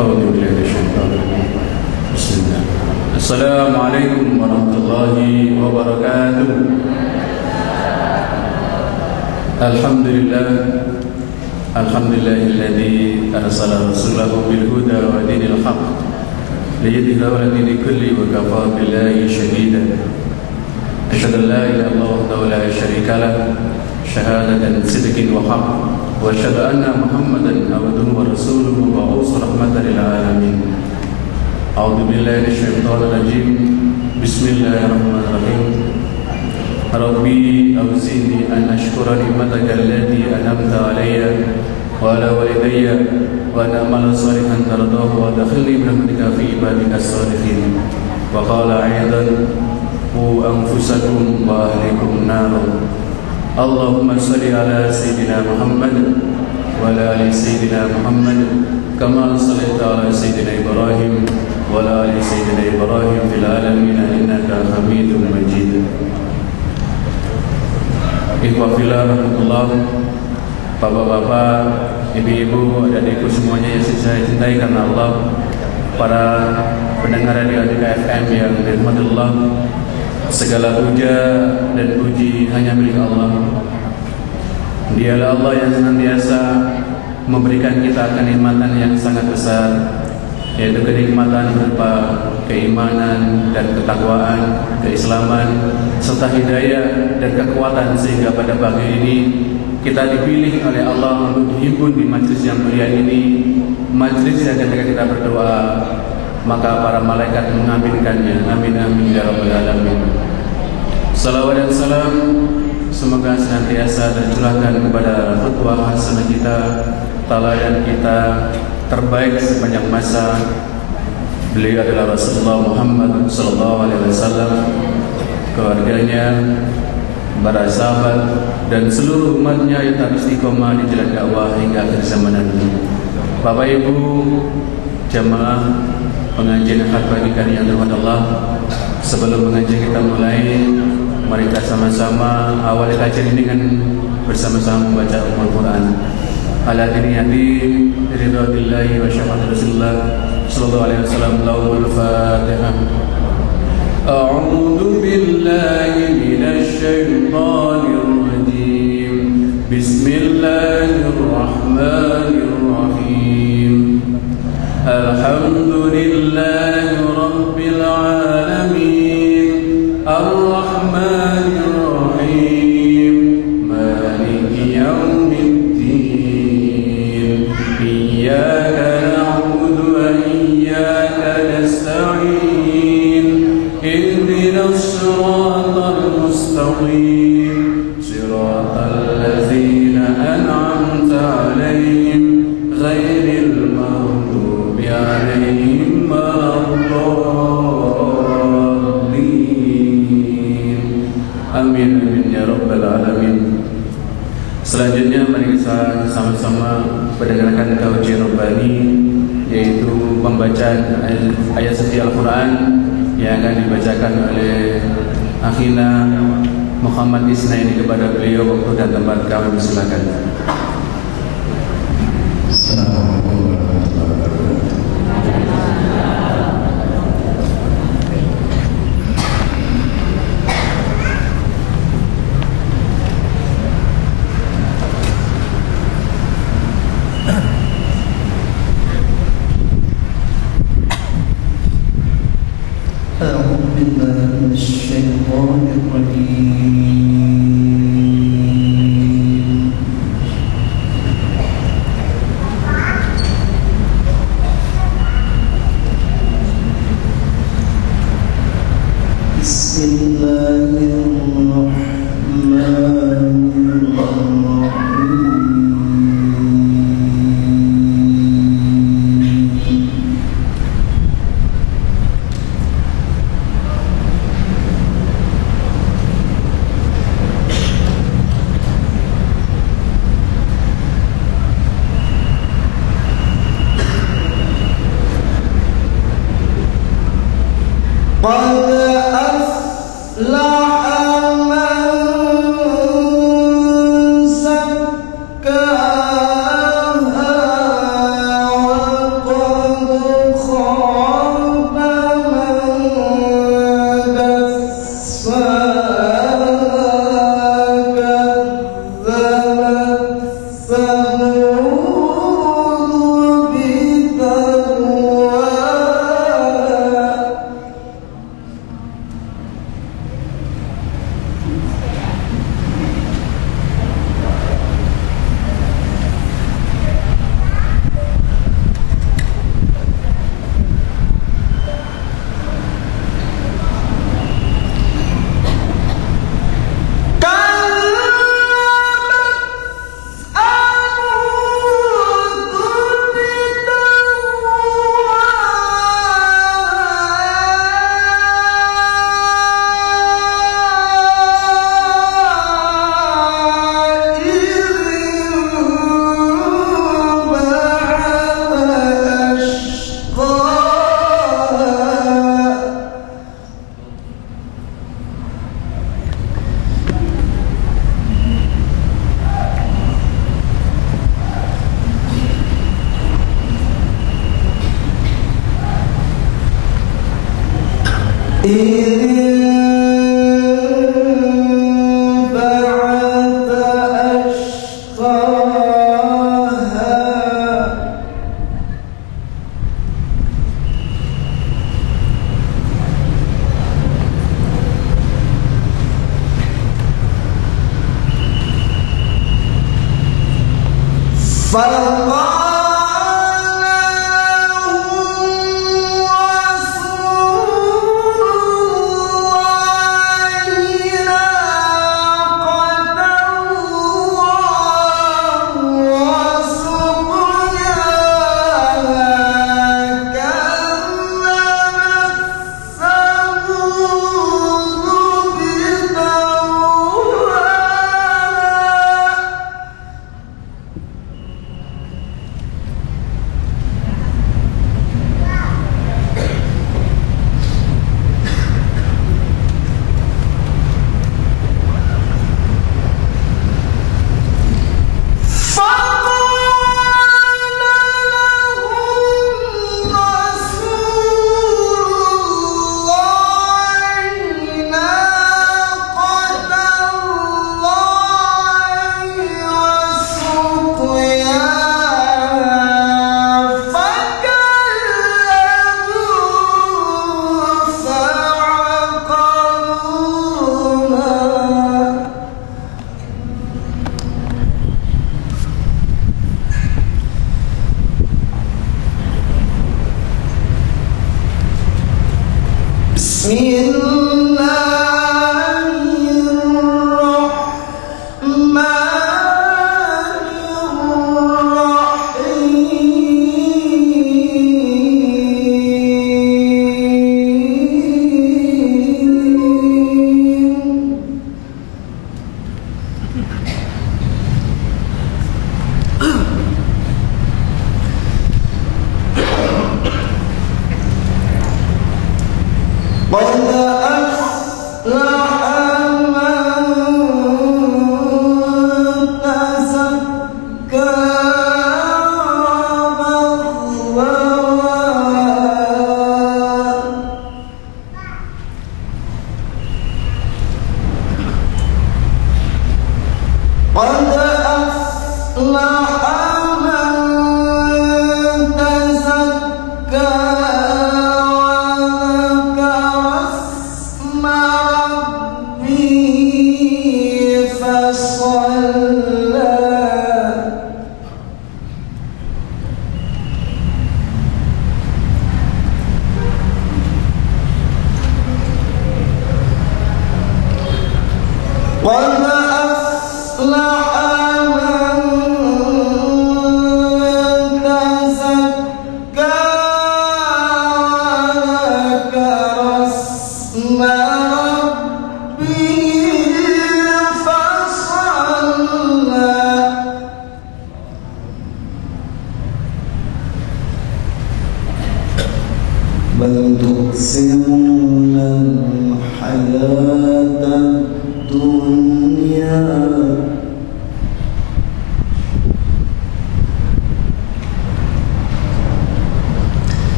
أعوذ بالله من الشيطان الرجيم. بسم الله. السلام عليكم ورحمة الله وبركاته. الحمد لله الذي أرسل رسوله بالهدى ودين الحق ليظهره على الدين كله وكفى بالله شهيدا. أشهد أن لا إله إلا الله وحده لا شريك له شهادة صدق وحق، وأشهد أن محمدا عبده ورسوله مبعوث رحمة للعالمين. أعوذ بالله من الشيطان الرجيم. بسم الله الرحمن الرحيم. ربي أوزعني أن أشكر نعمتك التي أنعمت علي وعلى والدي وأن أعمل صالحا ترضاه وأدخلني برحمتك في عبادك الصالحين. وقال أيضا: قوا أنفسكم وأهلكم نارا. اللهم صل على سيدنا محمد وعلى آل سيدنا محمد كما صليت على سيدنا إبراهيم وعلى آل سيدنا إبراهيم في العالمين إنك حميد مجيد. Ikhwah fillah rahmatullah, bapak-bapak, ibu-ibu, adik-adikku semuanya yang saya cintai karena Allah, para pendengar radio FM yang dirahmati Allah, segala puja dan puji hanya milik Allah. Dialah Allah yang senantiasa memberikan kita kenikmatan yang sangat besar, yaitu kenikmatan berupa keimanan dan ketakwaan, keislaman, serta hidayah dan kekuatan, sehingga pada pagi ini kita dipilih oleh Allah untuk dihimpun di majlis yang mulia ini, majlis yang ketika kita berdoa maka para malaikat mengaminkannya. Amin amin ya rabbal alamin. Salawat dan salam semoga senantiasa tercurahkan kepada khutbah hasanah kita, teladan kita terbaik sepanjang masa. Beliau adalah Rasulullah Muhammad SAW, keluarganya, para sahabat dan seluruh umatnya yang tak istiqomah di jalan dakwah hingga akhir zaman nanti. Bapak Ibu jamaah pengajian akad pernikahan yang dirahmati Allah, sebelum pengajian kita mulai, mari kita sama-sama awali kajian ini dengan bersama-sama membaca Al-Quran. Ala diniyati ridwanillahi wa syafa'ati Rasulullah sallallahu alaihi wasallam. Lahul Fatihah. A'udzu billahi minasy syaithanir rajim. Bismillahirrahmanirrahim. Alhamdulillahi rabbil alamin. Ar-Rahmanir Rahim. Maliki yaumiddin. Iyyaka na'budu wa iyyaka nasta'in. Ihdinas siratal mustaqim. Siratal ladzina an'amta 'alaihim ghairil maghdubi 'alaihim waladdallin. Amin amin ya rabbal alamin. Selanjutnya mari kita sama-sama mendengarkan kajian Rabbani, yaitu pembacaan ayat suci Al-Quran yang akan dibacakan oleh akhina Muhammad Isna ini kepada beliau. Waktu dan tempat kami silakan. Assalamualaikum warahmatullahi wabarakatuh. أعوذ بالله من الشيطان الرجيم. بسم الله الرحمن الرحيم. قد أفلح من زكاها وقد خير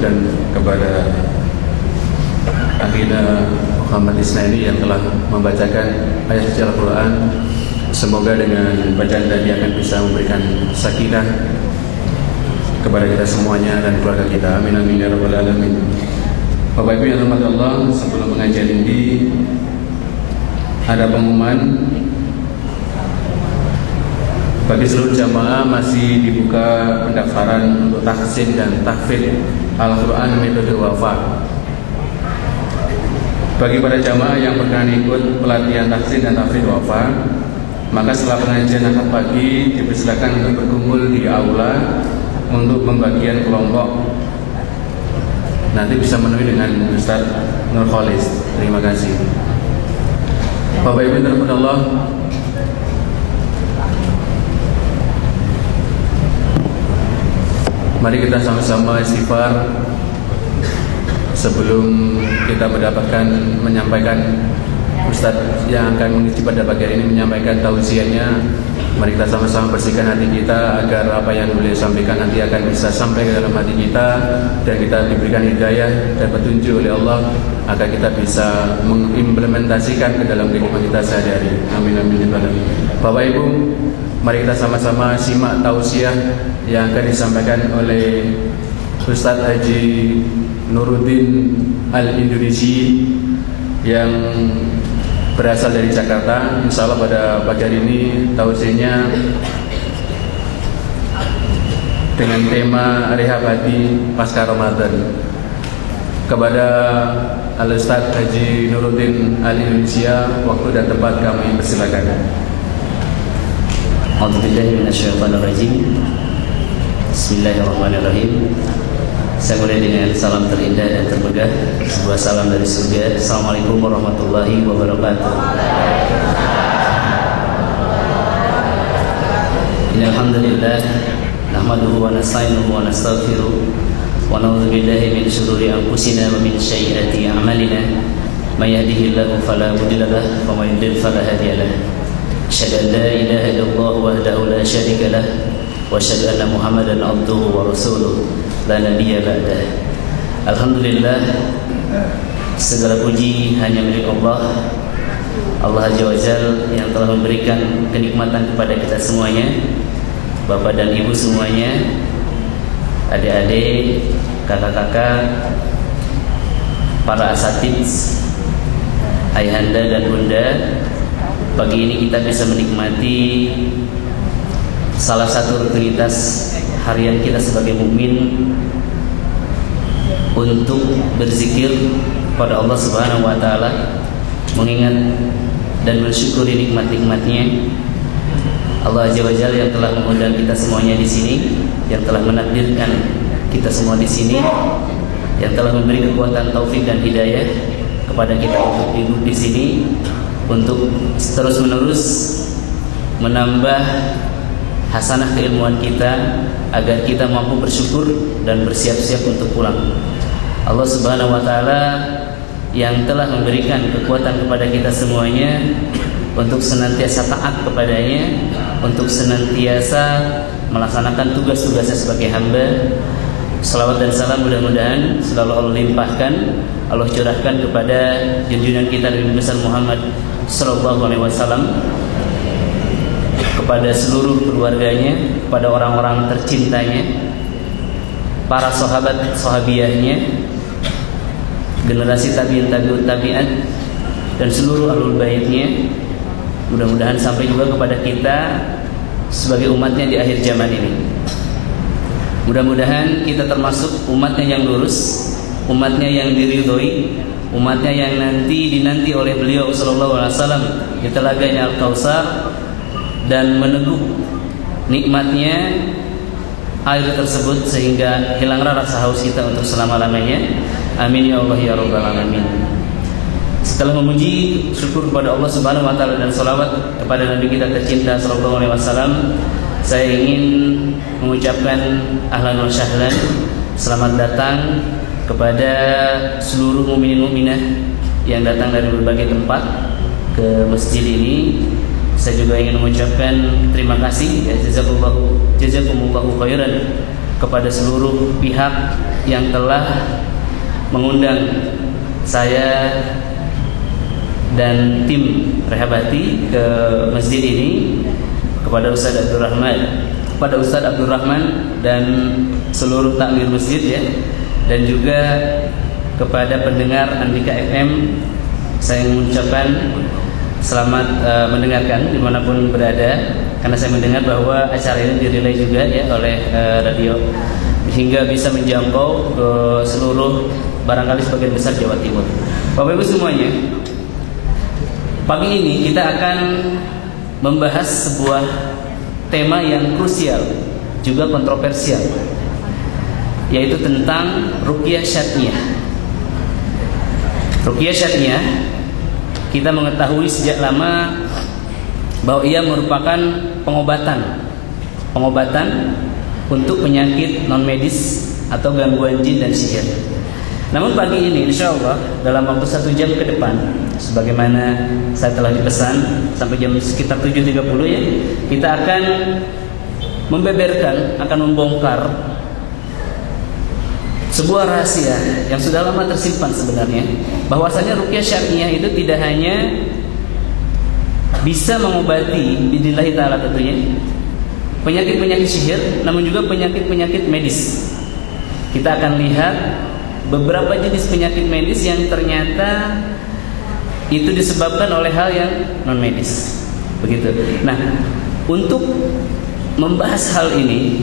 dan kepada Akhina Muhammad Isnaini yang telah membacakan ayat suci Al-Quran. Semoga dengan bacaan tadi akan bisa memberikan sakinah kepada kita semuanya dan keluarga kita. Amin amin ya rabbal alamin. Bapak Ibu yang dirahmati Allah, sebelum pengajian ini ada pengumuman bagi seluruh jamaah. Masih dibuka pendaftaran untuk tahsin dan tahfidz Al-Quran metode wafa. Bagi para jamaah yang berkenan ikut pelatihan tahsin dan tahfidz wafa, maka setelah pengajian akad pagi dipersilakan untuk berkumpul di aula untuk pembagian kelompok. Nanti bisa menemui dengan Ustaz Nurholis. Terima kasih. Bapak Ibu yang dirahmati Allah, mari kita sama-sama istighfar sebelum kita menyampaikan Ustaz yang akan mengisi pada pagi hari ini menyampaikan tausiahnya. Mari kita sama-sama bersihkan hati kita agar apa yang beliau sampaikan nanti akan bisa sampai ke dalam hati kita dan kita diberikan hidayah dan petunjuk oleh Allah agar kita bisa mengimplementasikan ke dalam kehidupan kita sehari-hari. Amin amin. Bapak Ibu, mari kita sama-sama simak tausiah yang akan disampaikan oleh Ustaz Haji Nuruddin Al-Indonesia yang berasal dari Jakarta. Insya Allah pada pagi hari ini tausiahnya dengan tema rehab hati pasca Ramadan. Kepada Al-Ustaz Haji Nuruddin Al-Indonesia, waktu dan tempat kami persilakan. A'udzubillahi minasyaitonirrajim. Bismillahirrahmanirrahim. Saya mulai dengan salam terindah dan termegah, sebuah salam dari surga. Assalamualaikum warahmatullahi wabarakatuh. Alhamdulillah, nahmaduhu wa nasta'inuhu wa nastaghfiruh wa na'udzu billahi min shururi anfusina wa min sayyiati a'malina. May yahdihillahu fala mudilla lahu wa may yudlil fala hadiya lahu. Asyhadu an la ilaha illallah wahdahu la syarika lahu wa asyhadu anna Muhammadan abduhu wa rasuluh la nabiyya ba'dah. Alhamdulillah, segala puji hanya milik Allah Azza wa Jalla yang telah memberikan kenikmatan kepada kita semuanya, Bapak dan Ibu semuanya, adik-adik, kakak-kakak, para asatiz, ayahanda dan bunda. Pagi ini kita bisa menikmati salah satu rutinitas harian kita sebagai mukmin untuk berzikir kepada Allah Subhanahu wa taala, mengingat dan bersyukuri nikmat-nikmatnya. Allah Azza wa Jalla yang telah mengundang kita semuanya di sini, yang telah menakdirkan kita semua di sini, yang telah memberi kekuatan taufik dan hidayah kepada kita untuk hidup di sini, untuk terus-menerus menambah hasanah keilmuan kita agar kita mampu bersyukur dan bersiap-siap untuk pulang. Allah Subhanahu wa taala yang telah memberikan kekuatan kepada kita semuanya untuk senantiasa taat kepadanya, untuk senantiasa melaksanakan tugas-tugasnya sebagai hamba. Salawat dan salam mudah-mudahan selalu Allah limpahkan, Allah curahkan kepada junjungan kita Nabi besar Muhammad sallallahu alaihi wasallam, kepada seluruh keluarganya, kepada orang-orang tercintanya, para sahabat sahabiyahnya, generasi tabi'in tabi'ut tabi'at, dan seluruh ahlul baitnya. Mudah-mudahan sampai juga kepada kita sebagai umatnya di akhir zaman ini. Mudah-mudahan kita termasuk umatnya yang lurus, umatnya yang diridhoi, umatnya yang dinanti oleh beliau sallallahu alaihi wasallam di telaganya Al-Kautsar, dan meneguk nikmatnya air tersebut sehingga hilanglah rasa haus kita untuk selama-lamanya. Amin ya Allah ya rabbal alamin. Setelah memuji syukur kepada Allah Subhanahu wa taala dan salawat kepada Nabi kita tercinta sallallahu alaihi wasallam, saya ingin mengucapkan ahlan wa sahlan, selamat datang kepada seluruh mukminin mukminah yang datang dari berbagai tempat ke masjid ini. Saya juga ingin mengucapkan terima kasih, jazakumullahu khairan, kepada seluruh pihak yang telah mengundang saya dan tim Rehabati ke masjid ini, kepada Ustadz Abdurrahman dan seluruh takmir masjid ya, dan juga kepada pendengar Andika FM, saya mengucapkan selamat mendengarkan dimanapun berada, karena saya mendengar bahwa acara ini dirilai juga ya oleh radio, hingga bisa menjangkau ke seluruh, barangkali sebagian besar Jawa Timur. Bapak Ibu semuanya, pagi ini kita akan membahas sebuah tema yang krusial juga kontroversial, yaitu tentang ruqyah syar'iyah. Ruqyah syar'iyah, kita mengetahui sejak lama bahwa ia merupakan pengobatan untuk penyakit non medis atau gangguan jin dan sihir. Namun pagi ini insya Allah dalam waktu 1 jam ke depan, sebagaimana saya telah dipesan sampai jam sekitar 7.30 ya, kita akan membeberkan, akan membongkar sebuah rahasia yang sudah lama tersimpan sebenarnya, bahwasanya ruqyah syar'iyah itu tidak hanya bisa mengobati biidznillah taala tentunya penyakit-penyakit sihir, namun juga penyakit-penyakit medis. Kita akan lihat beberapa jenis penyakit medis yang ternyata itu disebabkan oleh hal yang non medis. Begitu. Nah, untuk membahas hal ini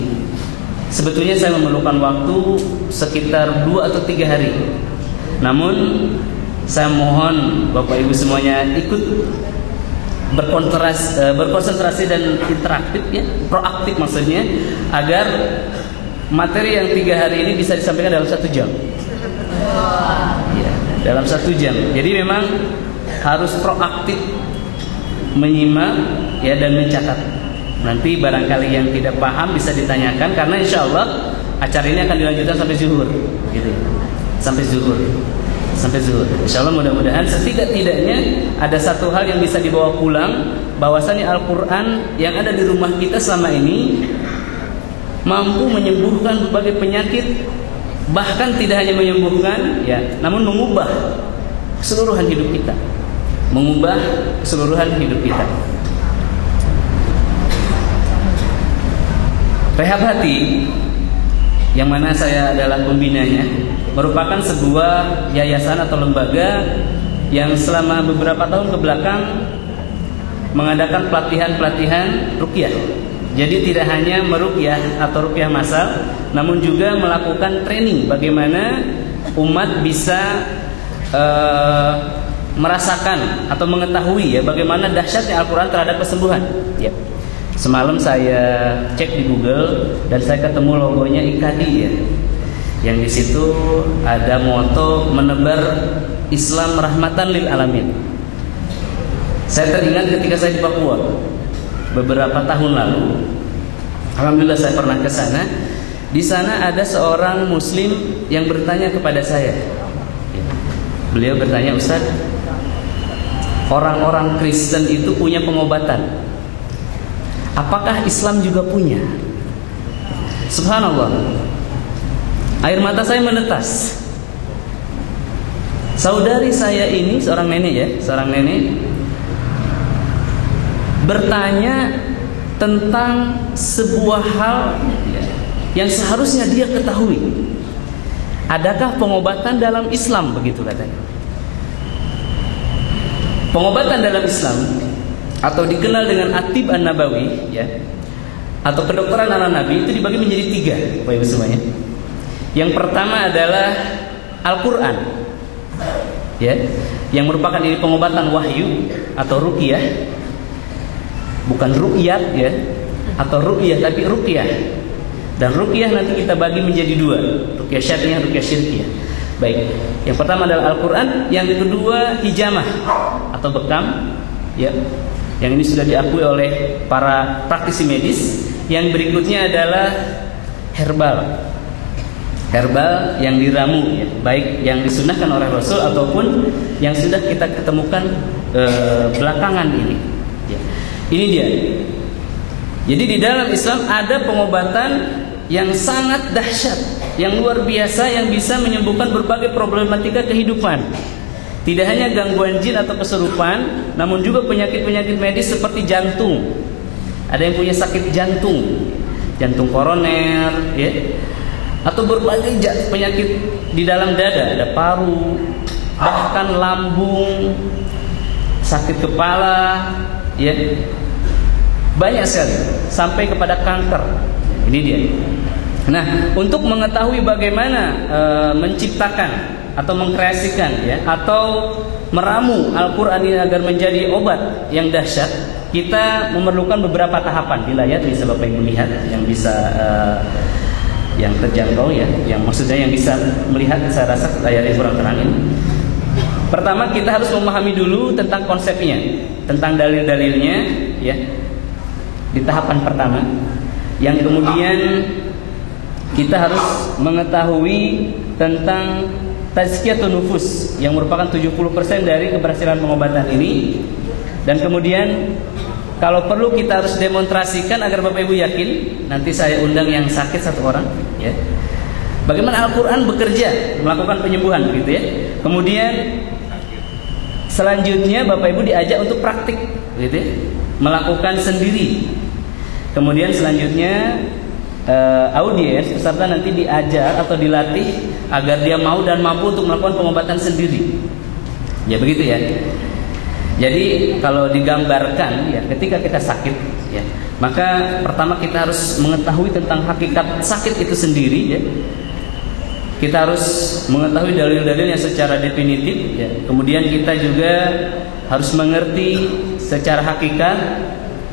sebetulnya saya memerlukan waktu sekitar 2 atau 3 hari. Namun saya mohon Bapak Ibu semuanya ikut berkonsentrasi dan interaktif ya, proaktif maksudnya, agar materi yang 3 hari ini bisa disampaikan dalam 1 jam. Ya, dalam 1 jam. Jadi memang harus proaktif menyimak ya dan mencatat. Nanti barangkali yang tidak paham bisa ditanyakan, karena insya Allah acara ini akan dilanjutkan sampai zuhur, gitu. Sampai zuhur. Insya Allah mudah-mudahan setidak-tidaknya ada satu hal yang bisa dibawa pulang, bahwasanya Al-Quran yang ada di rumah kita selama ini mampu menyembuhkan berbagai penyakit, bahkan tidak hanya menyembuhkan ya, namun mengubah keseluruhan hidup kita. Rehabati, yang mana saya adalah pembinanya, merupakan sebuah yayasan atau lembaga yang selama beberapa tahun ke belakang mengadakan pelatihan ruqyah. Jadi tidak hanya meruqyah atau ruqyah massal, namun juga melakukan training bagaimana umat bisa merasakan atau mengetahui ya bagaimana dahsyatnya Al-Quran terhadap kesembuhan. Ya. Semalam saya cek di Google dan saya ketemu logonya IKADI ya, yang di situ ada moto menebar Islam rahmatan lil alamin. Saya teringat ketika saya di Papua beberapa tahun lalu. Alhamdulillah saya pernah ke sana. Di sana ada seorang Muslim yang bertanya kepada saya. Beliau bertanya, Ustaz, orang-orang Kristen itu punya pengobatan, apakah Islam juga punya? Subhanallah, air mata saya menetas. Saudari saya ini seorang nenek bertanya tentang sebuah hal yang seharusnya dia ketahui. Adakah pengobatan dalam Islam? Begitu katanya. Pengobatan dalam Islam atau dikenal dengan At-Tib An-Nabawi ya, atau kedokteran ala Nabi, itu dibagi menjadi 3, Bapak Ibu semuanya. Yang pertama adalah Al-Quran ya, yang merupakan ini pengobatan wahyu atau ruqyah, bukan ruqyat ya, atau ruqyah tapi ruqyah. Dan ruqyah nanti kita bagi menjadi 2, ruqyah syar'iyah, ruqyah syirkiyah. Baik, yang pertama adalah Al-Quran, yang kedua hijamah atau bekam ya, yang ini sudah diakui oleh para praktisi medis. Yang berikutnya adalah herbal yang diramu ya, baik yang disunahkan oleh Rasul ataupun yang sudah kita ketemukan belakangan ini ya. Ini dia. Jadi di dalam Islam ada pengobatan yang sangat dahsyat yang luar biasa yang bisa menyembuhkan berbagai problematika kehidupan. Tidak hanya gangguan jin atau kesurupan, namun juga penyakit-penyakit medis seperti jantung. Ada yang punya sakit jantung, jantung koroner, ya, atau berbagai penyakit di dalam dada, ada paru, bahkan lambung, sakit kepala, ya, banyak sekali, sampai kepada kanker. Ini dia. Nah, untuk mengetahui bagaimana menciptakan atau mengkreasikan, ya, atau meramu Al-Quran ini agar menjadi obat yang dahsyat, kita memerlukan beberapa tahapan. Di layar bisa Bapak Ibu lihat, yang bisa yang terjangkau, ya, yang maksudnya yang bisa melihat. Saya rasa layarnya kurang terang ini. Pertama, kita harus memahami dulu tentang konsepnya, tentang dalil-dalilnya, ya, di tahapan pertama. Yang kemudian kita harus mengetahui tentang tazkiyatun nufus yang merupakan 70% dari keberhasilan pengobatan ini. Dan kemudian kalau perlu kita harus demonstrasikan agar Bapak Ibu yakin. Nanti saya undang yang sakit satu orang, ya, bagaimana Al-Quran bekerja melakukan penyembuhan, begitu, ya. Kemudian selanjutnya Bapak Ibu diajak untuk praktik, begitu, ya, melakukan sendiri. Kemudian selanjutnya audiens peserta nanti diajar atau dilatih agar dia mau dan mampu untuk melakukan pengobatan sendiri. Ya, begitu, ya. Jadi kalau digambarkan, ya, ketika kita sakit, ya, maka pertama kita harus mengetahui tentang hakikat sakit itu sendiri, ya. Kita harus mengetahui dalil-dalilnya secara definitif, ya. Kemudian kita juga harus mengerti secara hakikat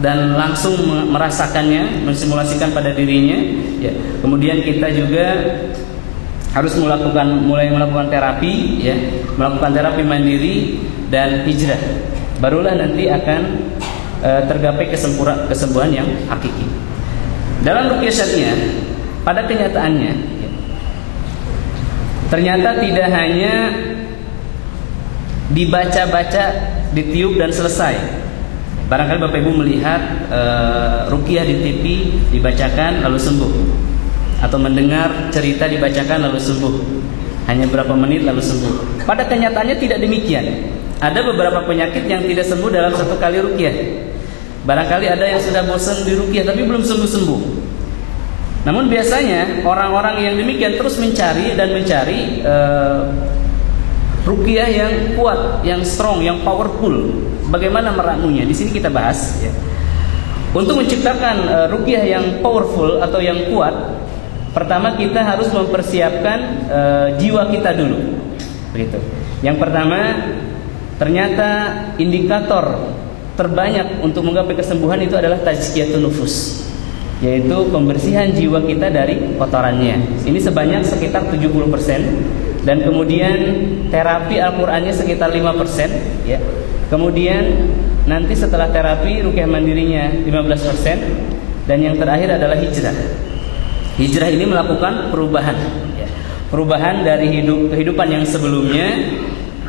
dan langsung merasakannya, mensimulasikan pada dirinya, ya. Kemudian kita juga harus mulai melakukan terapi, ya, melakukan terapi mandiri dan hijrah. Barulah nanti akan tergapai kesembuhan yang hakiki. Dalam ruqyah syariah, pada kenyataannya, ya, ternyata tidak hanya dibaca-baca, ditiup dan selesai. Barangkali Bapak Ibu melihat ruqyah di TV dibacakan lalu sembuh, atau mendengar cerita dibacakan lalu sembuh, hanya berapa menit lalu sembuh. Pada kenyataannya tidak demikian. Ada beberapa penyakit yang tidak sembuh dalam satu kali ruqyah. Barangkali ada yang sudah bosan di ruqyah tapi belum sembuh-sembuh. Namun biasanya orang-orang yang demikian terus mencari ruqyah yang kuat, yang strong, yang powerful. Bagaimana meramunya? Di sini kita bahas, ya. Untuk menciptakan ruqyah yang powerful atau yang kuat, pertama kita harus mempersiapkan jiwa kita dulu. Begitu. Yang pertama, ternyata indikator terbanyak untuk menggapai kesembuhan itu adalah tazkiyatun nufus, yaitu pembersihan jiwa kita dari kotorannya. Ini sebanyak sekitar 70%. Dan kemudian terapi Al-Qur'annya sekitar 5%, ya. Kemudian nanti setelah terapi ruqyah mandirinya 15%, dan yang terakhir adalah hijrah. Hijrah ini melakukan perubahan, ya. Perubahan dari kehidupan yang sebelumnya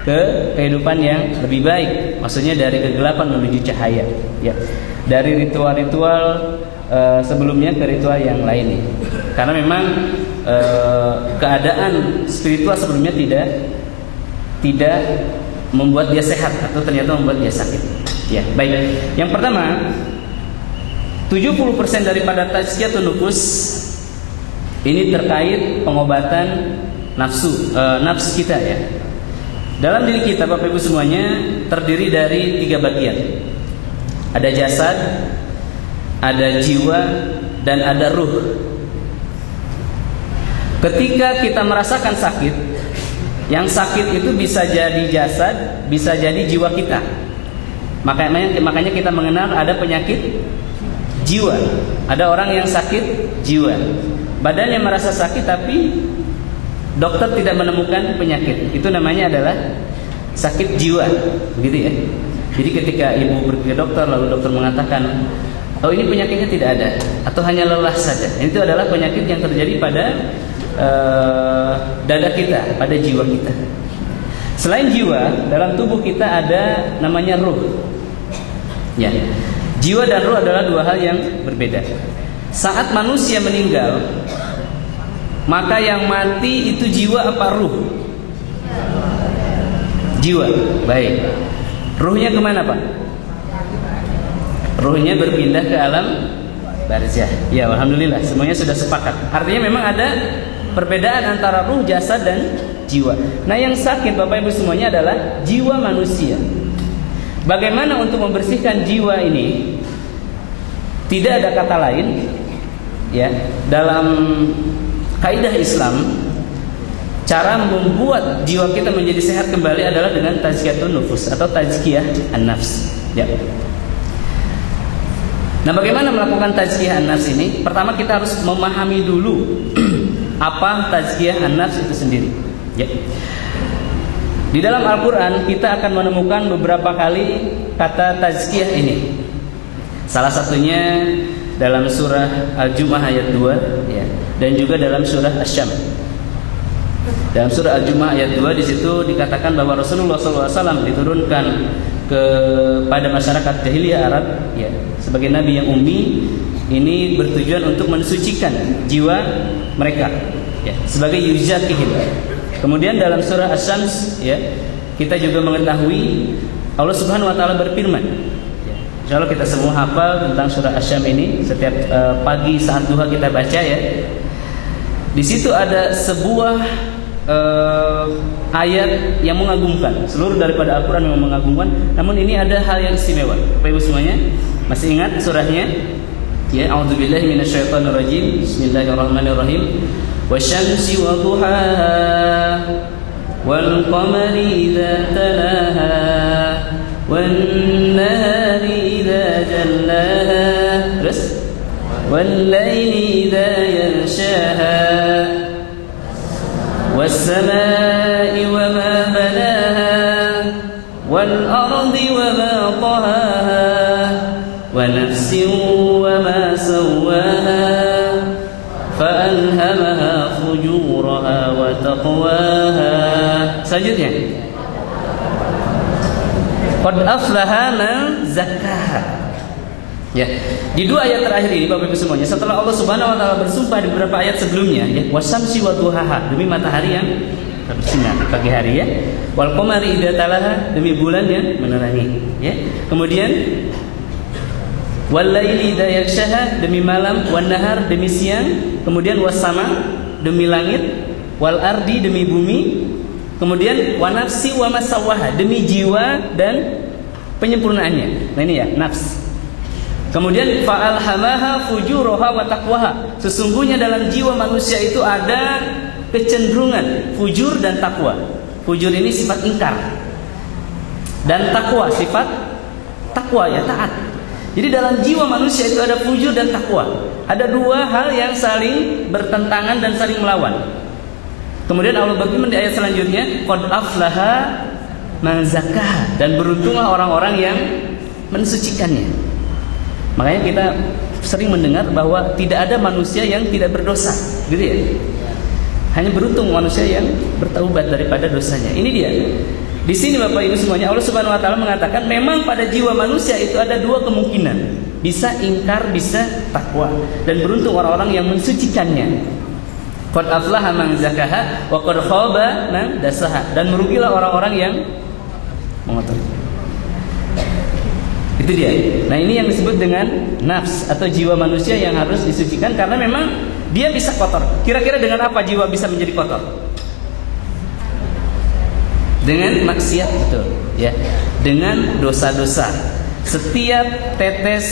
ke kehidupan yang lebih baik. Maksudnya dari kegelapan menuju cahaya, ya. Dari ritual-ritual sebelumnya ke ritual yang lain. Karena memang keadaan spiritual sebelumnya tidak membuat dia sehat, atau ternyata membuat dia sakit. Ya, baik. Yang pertama, 70% daripada tazkiyatun nufus ini terkait pengobatan nafsu kita, ya. Dalam diri kita, Bapak Ibu semuanya, terdiri dari 3 bagian. Ada jasad, ada jiwa, dan ada ruh. Ketika kita merasakan sakit, yang sakit itu bisa jadi jasad, bisa jadi jiwa kita. Makanya kita mengenal ada penyakit jiwa. Ada orang yang sakit jiwa, badannya merasa sakit tapi dokter tidak menemukan penyakit. Itu namanya adalah sakit jiwa, begitu, ya. Jadi ketika ibu pergi ke dokter, lalu dokter mengatakan, oh ini penyakitnya tidak ada, atau hanya lelah saja, itu adalah penyakit yang terjadi pada dada kita, pada jiwa kita. Selain jiwa, dalam tubuh kita ada namanya ruh, ya. Jiwa dan ruh adalah 2 hal yang berbeda. Saat manusia meninggal, Maka yang mati itu jiwa apa ruh? Jiwa. Baik. Ruhnya kemana Pak? Ruhnya berpindah ke alam barzah. Ya, alhamdulillah semuanya sudah sepakat. Artinya memang ada perbedaan antara ruh, jasad dan jiwa. Nah, yang sakit Bapak Ibu semuanya adalah jiwa manusia. Bagaimana untuk membersihkan jiwa ini? Tidak ada kata lain, ya. Dalam kaidah Islam, cara membuat jiwa kita menjadi sehat kembali adalah dengan tazkiyatun nufus atau tazkiyah an-nafs. Ya. Nah, bagaimana melakukan tazkiyah an-nafs ini? Pertama kita harus memahami dulu apa tazkiyah an-nafs itu sendiri. Ya. Di dalam Al-Quran kita akan menemukan beberapa kali kata tazkiyah ini. Salah satunya dalam surah Al-Jumu'ah ayat 2, ya, dan juga dalam surah Asy-Syams. Dalam surah Al-Jumu'ah ayat 2 di situ dikatakan bahwa Rasulullah SAW diturunkan kepada masyarakat jahiliyah Arab, ya, sebagai nabi yang ummi. Ini bertujuan untuk mensucikan jiwa mereka, ya, sebagai yuzakihim. Kemudian dalam surah Asy-Syams, ya, kita juga mengetahui Allah Subhanahu wa taala berfirman. Insyaallah kita semua hafal tentang surah Asy-Syams ini. Setiap pagi saat duha kita baca, ya. Di situ ada sebuah ayat yang mengagumkan. Seluruh daripada Al-Quran yang mengagumkan. Namun ini ada hal yang istimewa. Bapak Ibu semuanya masih ingat surahnya? Ya, a'udzubillahi minasyaitonirrajim. Bismillahirrahmanirrahim. Wasyamsi wa duhaha wal qamari idza talaha wan nahari idza jallaha. Terus wal laili idza yaghshaha was samaa'i wa ma banaha wal ardi wa ma tahaha wa nafsin wa ma sawwaha fa alhamaha fujuraha wa taqwaha. Selanjutnya, qad aflaha man zakkaha. Ya, di dua ayat terakhir ini Bapak Ibu semuanya, setelah Allah Subhanahu wa taala bersumpah di beberapa ayat sebelumnya, ya, wasyamsi wa duhaha, demi matahari yang bersinar pagi hari, ya, wal qamari idza talaha, demi bulan yang menerangi, ya. Kemudian wal laili idza yaghshaha, demi malam, wan nahar, demi siang, kemudian was sama, demi langit, wal ardi, demi bumi, kemudian wa nafsi wa masawwaha, demi jiwa dan penyempurnaannya. Nah, ini ya, nafs. Kemudian fa'alhamaha fujuraha wa taqwaha. Sesungguhnya dalam jiwa manusia itu ada kecenderungan fujur dan takwa. Fujur ini sifat ingkar, dan takwa sifat takwa, ya, taat. Jadi dalam jiwa manusia itu ada fujur dan takwa. Ada dua hal yang saling bertentangan dan saling melawan. Kemudian Allah berfirman di ayat selanjutnya, qad aflaha man zakkaha, dan beruntunglah orang-orang yang mensucikannya. Makanya kita sering mendengar bahwa tidak ada manusia yang tidak berdosa, gitu ya. Hanya beruntung manusia yang bertaubat daripada dosanya. Ini dia. Di sini Bapak Ibu semuanya, Allah Subhanahu wa taala mengatakan memang pada jiwa manusia itu ada dua kemungkinan. Bisa ingkar, bisa takwa. Dan beruntung orang-orang yang mensucikannya. Qad aflaha man zakkaha wa qad khaba man dasaha, dan merugilah orang-orang yang mengotori. Itu dia. Nah, ini yang disebut dengan nafs atau jiwa manusia yang harus disucikan, karena memang dia bisa kotor. Kira-kira dengan apa jiwa bisa menjadi kotor? Dengan maksiat, betul, ya. Dengan dosa-dosa. Setiap tetes,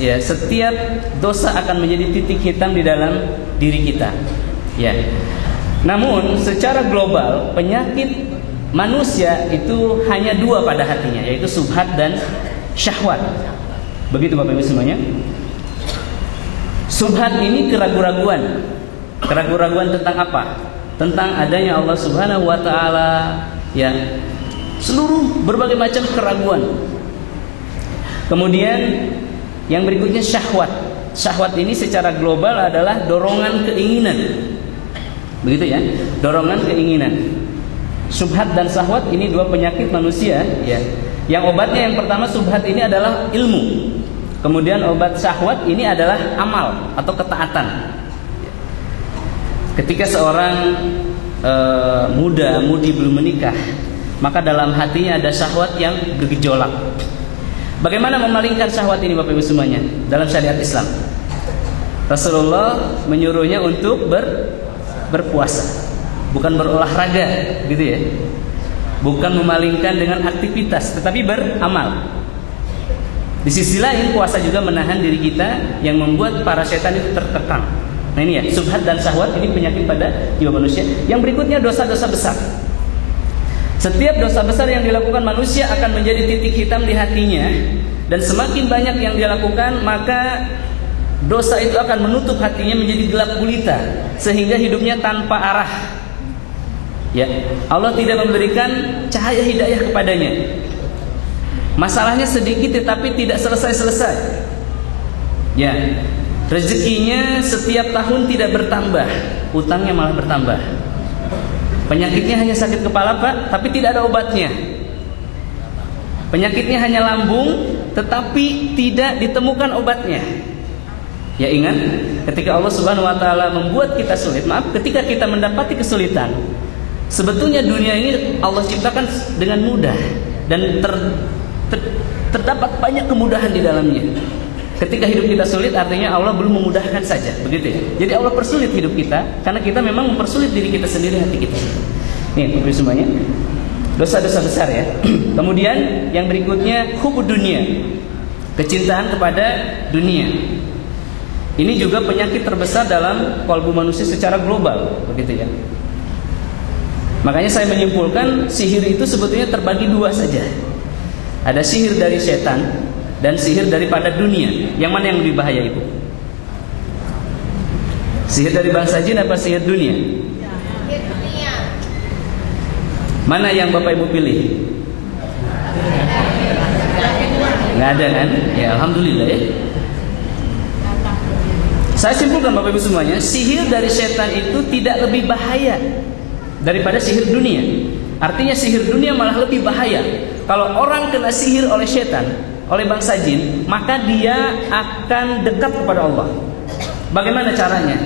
ya, setiap dosa akan menjadi titik hitam di dalam diri kita, ya. Namun secara global penyakit manusia itu hanya dua pada hatinya, yaitu subhat dan syahwat. Begitu Bapak Ibu semuanya. Subhat ini keraguan-raguan. Keraguan-raguan tentang apa? Tentang adanya Allah Subhanahu wa taala, ya. Seluruh berbagai macam keraguan. Kemudian yang berikutnya syahwat. Syahwat ini secara global adalah dorongan keinginan. Begitu ya, dorongan keinginan. Subhat dan syahwat ini dua penyakit manusia, ya. Yang obatnya yang pertama subhat ini adalah ilmu. Kemudian obat syahwat ini adalah amal atau ketaatan. Ketika seorang muda-mudi belum menikah, maka dalam hatinya ada syahwat yang bergejolak. Bagaimana memalingkan syahwat ini Bapak Ibu semuanya dalam syariat Islam? Rasulullah menyuruhnya untuk berpuasa, bukan berolahraga, gitu ya. Bukan memalingkan dengan aktivitas, tetapi beramal. Di sisi lain, puasa juga menahan diri kita yang membuat para setan itu terkekang. Nah ini ya, subhat dan syahwat ini penyakit pada jiwa manusia. Yang berikutnya dosa-dosa besar. Setiap dosa besar yang dilakukan manusia akan menjadi titik hitam di hatinya, dan semakin banyak yang dia lakukan, maka dosa itu akan menutup hatinya menjadi gelap gulita, sehingga hidupnya tanpa arah. Ya, Allah tidak memberikan cahaya hidayah kepadanya. Masalahnya sedikit tetapi tidak selesai-selesai. Ya, rezekinya setiap tahun tidak bertambah, utangnya malah bertambah. Penyakitnya hanya sakit kepala Pak, tapi tidak ada obatnya. Penyakitnya hanya lambung, tetapi tidak ditemukan obatnya. Ya ingat, ketika Allah Subhanahu Wa Taala membuat kita sulit, ketika kita mendapati kesulitan, sebetulnya dunia ini Allah ciptakan dengan mudah dan terdapat banyak kemudahan di dalamnya. Ketika hidup kita sulit, artinya Allah belum memudahkan saja, begitu ya. Jadi Allah persulit hidup kita karena kita memang mempersulit diri kita sendiri, hati kita. Nih, Bapak semuanya, dosa-dosa besar ya. Kemudian yang berikutnya hubud dunia, kecintaan kepada dunia. Ini juga penyakit terbesar dalam kalbu manusia secara global, begitu ya. Makanya saya menyimpulkan sihir itu sebetulnya terbagi dua saja. Ada sihir dari setan dan sihir daripada dunia. Yang mana yang lebih bahaya itu? Sihir dari bangsa jin apa sihir dunia? Sihir dunia. Mana yang Bapak Ibu pilih? Nggak ada kan? Ya Alhamdulillah ya. Saya simpulkan Bapak Ibu semuanya, sihir dari setan itu tidak lebih bahaya daripada sihir dunia. Artinya sihir dunia malah lebih bahaya. Kalau orang kena sihir oleh setan, oleh bangsa jin, maka dia akan dekat kepada Allah. Bagaimana caranya?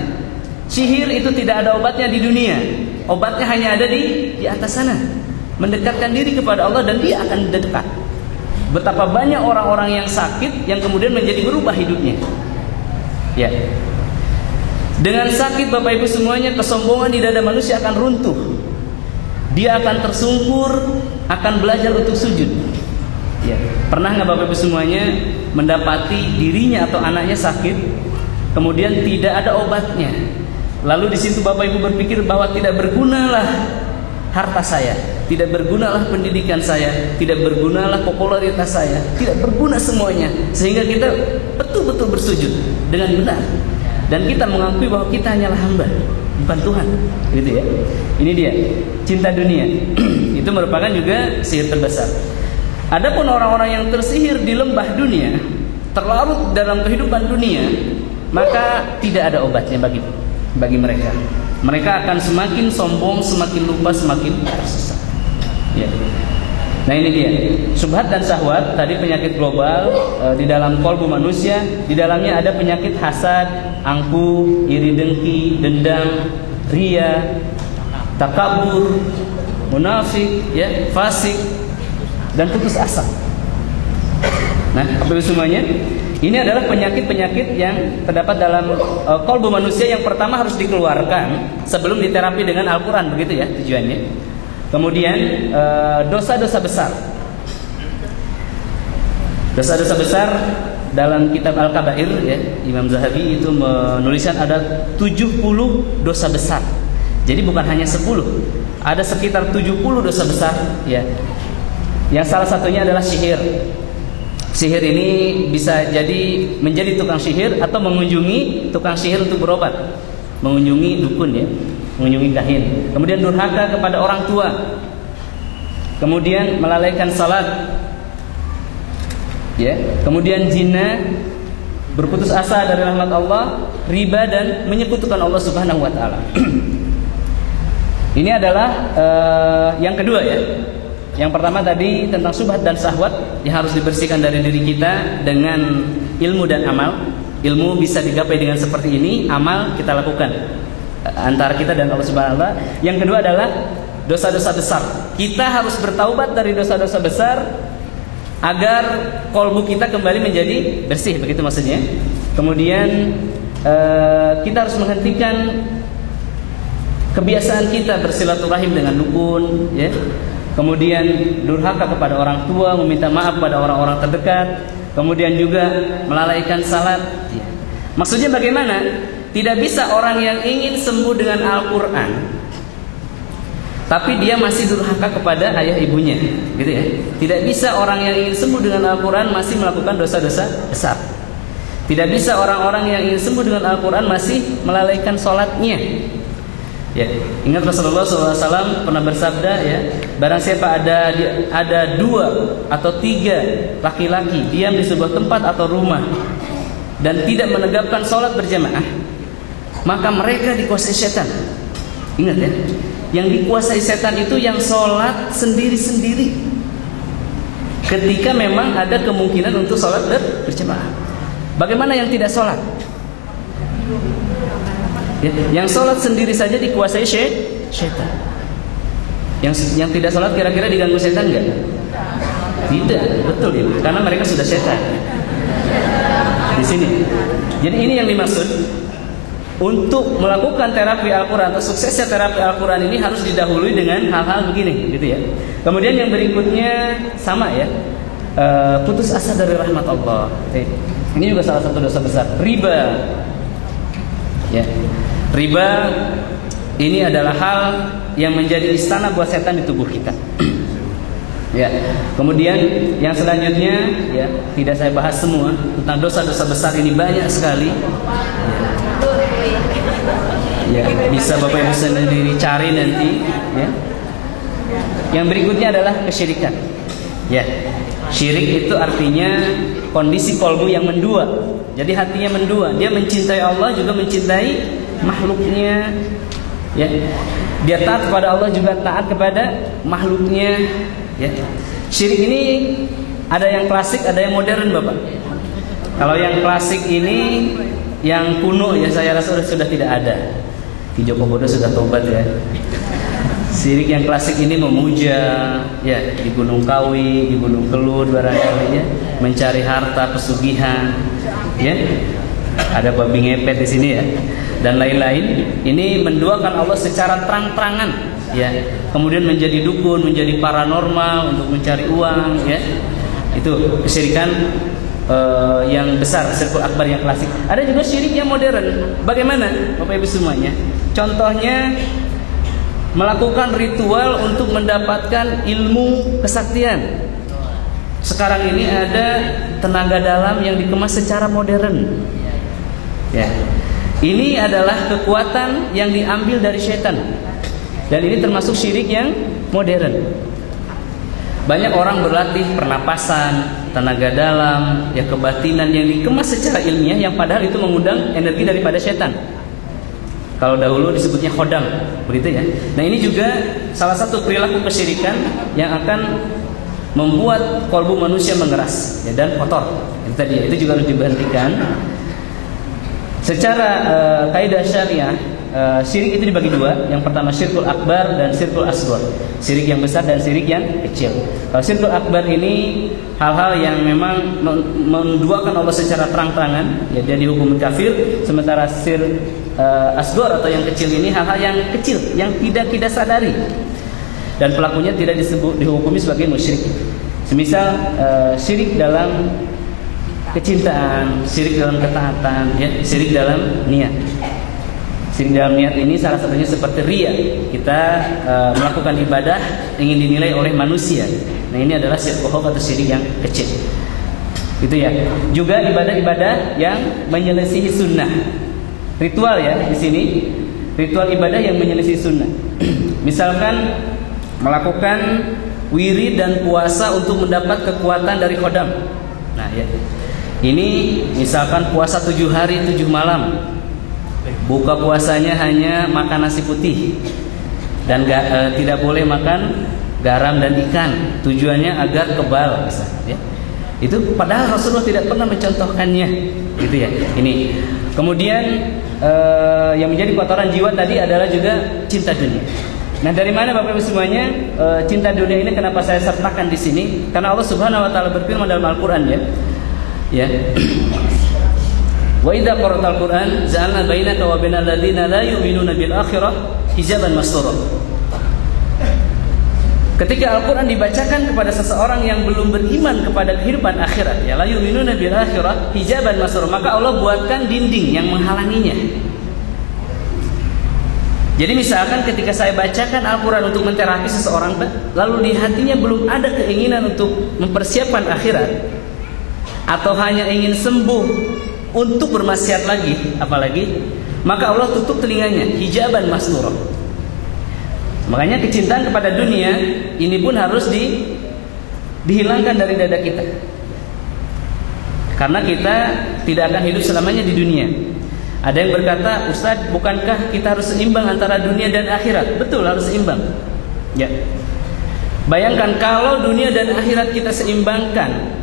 Sihir itu tidak ada obatnya di dunia. Obatnya hanya ada di atas sana. Mendekatkan diri kepada Allah dan dia akan dekat. Betapa banyak orang-orang yang sakit yang kemudian menjadi berubah hidupnya. Ya. Dengan sakit Bapak Ibu semuanya, kesombongan di dada manusia akan runtuh. Dia akan tersungkur, akan belajar untuk sujud. Ya. Pernah nggak Bapak Ibu semuanya mendapati dirinya atau anaknya sakit, kemudian tidak ada obatnya? Lalu di situ Bapak Ibu berpikir bahwa tidak bergunalah harta saya, tidak bergunalah pendidikan saya, tidak bergunalah popularitas saya, tidak berguna semuanya, sehingga kita betul-betul bersujud dengan benar dan kita mengakui bahwa kita hanyalah hamba, bukan Tuhan, gitu ya. Ini dia cinta dunia. Itu merupakan juga sihir terbesar. Adapun orang-orang yang tersihir di lembah dunia, terlarut dalam kehidupan dunia, maka tidak ada obatnya bagi mereka. Mereka akan semakin sombong, semakin lupa, semakin tersesat. Ya. Nah ini dia, syubhat dan syahwat tadi penyakit global di dalam kalbu manusia. Di dalamnya ada penyakit hasad, angkuh, iri dengki, dendam, ria, takabur, munafik, ya, fasik, dan putus asa. Nah, Bapak semuanya, ini adalah penyakit-penyakit yang terdapat dalam kalbu manusia yang pertama harus dikeluarkan sebelum diterapi dengan Al-Quran, begitu ya tujuannya. Kemudian dosa-dosa besar. Dosa-dosa besar dalam kitab Al-Kabair ya, Imam Zahabi itu menuliskan ada 70 dosa besar. Jadi bukan hanya 10, ada sekitar 70 dosa besar ya. Yang salah satunya adalah sihir. Sihir ini bisa jadi menjadi tukang sihir atau mengunjungi tukang sihir untuk berobat, mengunjungi dukun ya, mengunjungi kahin. Kemudian durhaka kepada orang tua, kemudian melalaikan salat, ya. Kemudian zina, berputus asa dari rahmat Allah, riba dan menyekutukan Allah Subhanahu Wa Taala. Ini adalah yang kedua ya. Yang pertama tadi tentang syubhat dan syahwat yang harus dibersihkan dari diri kita dengan ilmu dan amal. Ilmu bisa digapai dengan seperti ini, amal kita lakukan. antara kita dan Allah Subhanahu wa taala. Yang kedua adalah dosa-dosa besar. Kita harus bertaubat dari dosa-dosa besar agar kolbu kita kembali menjadi bersih, begitu maksudnya. Kemudian kita harus menghentikan kebiasaan kita bersilaturahim dengan dukun, ya. Kemudian durhaka kepada orang tua, meminta maaf kepada orang-orang terdekat, kemudian juga melalaikan salat. Ya. Maksudnya bagaimana? Tidak bisa orang yang ingin sembuh dengan Al-Quran tapi dia masih durhaka kepada ayah ibunya, gitu ya. Tidak bisa orang yang ingin sembuh dengan Al-Quran masih melakukan dosa-dosa besar. Tidak bisa orang-orang yang ingin sembuh dengan Al-Quran masih melalaikan sholatnya. Ya, ingat Rasulullah SAW pernah bersabda, ya, barang siapa ada 2 atau 3 laki-laki diam di sebuah tempat atau rumah dan tidak menegakkan sholat berjamaah, maka mereka dikuasai setan. Ingat ya, yang dikuasai setan itu yang sholat sendiri-sendiri ketika memang ada kemungkinan untuk sholat berjamaah. Bagaimana yang tidak sholat? Ya, yang sholat sendiri saja dikuasai setan. Yang tidak sholat kira-kira diganggu setan enggak? Tidak, betul ya, karena mereka sudah setan. Di sini. Jadi ini yang dimaksud. Untuk melakukan terapi Al-Quran atau suksesnya terapi Al-Quran ini harus didahului dengan hal-hal begini, gitu ya. Kemudian yang berikutnya sama ya, putus asa dari rahmat Allah. Ini juga salah satu dosa besar. Riba, ya. Riba ini adalah hal yang menjadi istana buat setan di tubuh kita. Ya. Kemudian yang selanjutnya, ya, tidak saya bahas semua tentang dosa-dosa besar ini, banyak sekali. Ya, bisa Bapak Ibu sendiri cari nanti, ya. Yang berikutnya adalah kesyirikan. Ya. Syirik itu artinya kondisi kolbu yang mendua. Jadi hatinya mendua. Dia mencintai Allah juga mencintai makhluknya. Ya. Dia taat kepada Allah juga taat kepada makhluknya. Ya. Syirik ini ada yang klasik, ada yang modern, Bapak. Kalau yang klasik ini, yang kuno ya saya rasa sudah tidak ada. Ki Joko Bodo sudah tobat ya. Syirik yang klasik ini memuja, ya, di Gunung Kawi, di Gunung Kelut barangkali, ya, mencari harta pesugihan, ya. Ada babi ngepet di sini ya, dan lain-lain. Ini menduakan Allah secara terang-terangan, ya. Kemudian menjadi dukun, menjadi paranormal untuk mencari uang, ya. Itu kesyirikan yang besar, syirkul akbar yang klasik. Ada juga syirik yang modern. Bagaimana Bapak Ibu semuanya? Contohnya melakukan ritual untuk mendapatkan ilmu kesaktian. Sekarang ini ada tenaga dalam yang dikemas secara modern. Ya. Ini adalah kekuatan yang diambil dari setan. Dan ini termasuk syirik yang modern. Banyak orang berlatih pernapasan, tenaga dalam, ya, kebatinan yang dikemas secara ilmiah yang padahal itu mengundang energi daripada setan. Kalau dahulu disebutnya khodam, begitu ya. Nah, ini juga salah satu perilaku kesyirikan yang akan membuat kolbu manusia mengeras, ya, dan kotor. Itu tadi, itu juga harus diberhentikan. Secara kaidah syariah, syirik itu dibagi dua. Yang pertama syirkul akbar dan syirkul asghar. Syirik yang besar dan syirik yang kecil. Kalau syirkul akbar ini hal-hal yang memang menduakan Allah secara terang-terangan, ya, dia dihukum kafir. Sementara asghar atau yang kecil ini hal-hal yang kecil yang tidak kita sadari dan pelakunya tidak dihukumi sebagai musyrik. Semisal syirik dalam kecintaan, syirik dalam ketaatan, ya, syirik dalam niat. Syirik dalam niat ini salah satunya seperti riya. Kita melakukan ibadah ingin dinilai oleh manusia. Nah, ini adalah syirik atau syirik yang kecil. Itu ya. Juga ibadah-ibadah yang menyelisihi sunnah. Ritual ya di sini. Ritual ibadah yang menyelisihi sunnah. Misalkan melakukan wirid dan puasa untuk mendapat kekuatan dari khodam. Nah, ya. Ini misalkan puasa 7 hari 7 malam. Buka puasanya hanya makan nasi putih dan tidak boleh makan garam dan ikan. Tujuannya agar kebal, ya. Itu padahal Rasulullah tidak pernah mencontohkannya, gitu ya. Ini. Kemudian yang menjadi kotoran jiwa tadi adalah juga cinta dunia. Nah, dari mana Bapak Ibu semuanya cinta dunia ini kenapa saya sertakan di sini? Karena Allah Subhanahu wa taala berfirman dalam Al-Qur'an ya. Ya. Wa idza qara'tal Qur'an ja'alna bainaka wa bainal ladzina la yu'minuna bil akhirah hijaban mastura. Ketika Al-Qur'an dibacakan kepada seseorang yang belum beriman kepada kehidupan akhirat, ya la yu'minuna bil akhirah hijaban mastura, maka Allah buatkan dinding yang menghalanginya. Jadi misalkan ketika saya bacakan Al-Quran untuk menterapi seseorang, lalu di hatinya belum ada keinginan untuk mempersiapkan akhirat, atau hanya ingin sembuh untuk bermaksiat lagi, apalagi, maka Allah tutup telinganya, hijaban mastura. Makanya kecintaan kepada dunia ini pun harus dihilangkan dari dada kita, karena kita tidak akan hidup selamanya di dunia. Ada yang berkata, Ustaz, bukankah kita harus seimbang antara dunia dan akhirat? Betul, harus seimbang. Ya. Bayangkan kalau dunia dan akhirat kita seimbangkan.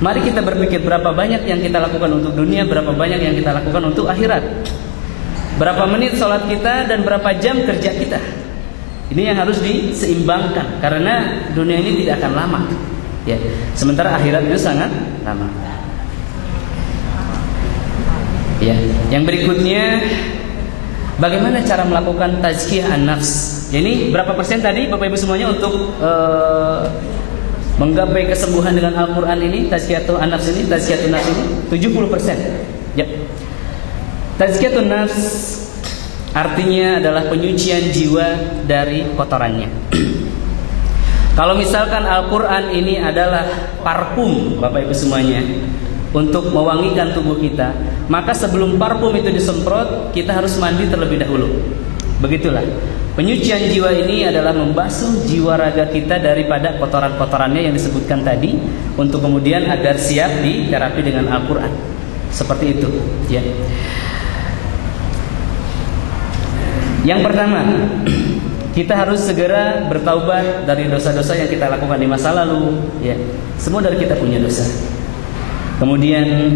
Mari kita berpikir berapa banyak yang kita lakukan untuk dunia, berapa banyak yang kita lakukan untuk akhirat. Berapa menit sholat kita dan berapa jam kerja kita. Ini yang harus diseimbangkan, karena dunia ini tidak akan lama. Ya. Sementara akhirat itu sangat lama. Ya, yang berikutnya bagaimana cara melakukan tazkiyah an-nafs. Ini berapa persen tadi Bapak Ibu semuanya untuk menggapai kesembuhan dengan Al-Qur'an ini, tazkiyatun an-nafs ini, tazkiyatun nafs ini 70%. Ya. Tazkiyatun nafs artinya adalah penyucian jiwa dari kotorannya. Kalau misalkan Al-Qur'an ini adalah parfum Bapak Ibu semuanya untuk mewangikan tubuh kita, maka sebelum parfum itu disemprot, kita harus mandi terlebih dahulu. Begitulah. Penyucian jiwa ini adalah membasuh jiwa raga kita daripada kotoran-kotorannya yang disebutkan tadi, untuk kemudian agar siap diterapi dengan Al-Quran. Seperti itu. Ya. Yang pertama, kita harus segera bertaubat dari dosa-dosa yang kita lakukan di masa lalu. Ya. Semua dari kita punya dosa. Kemudian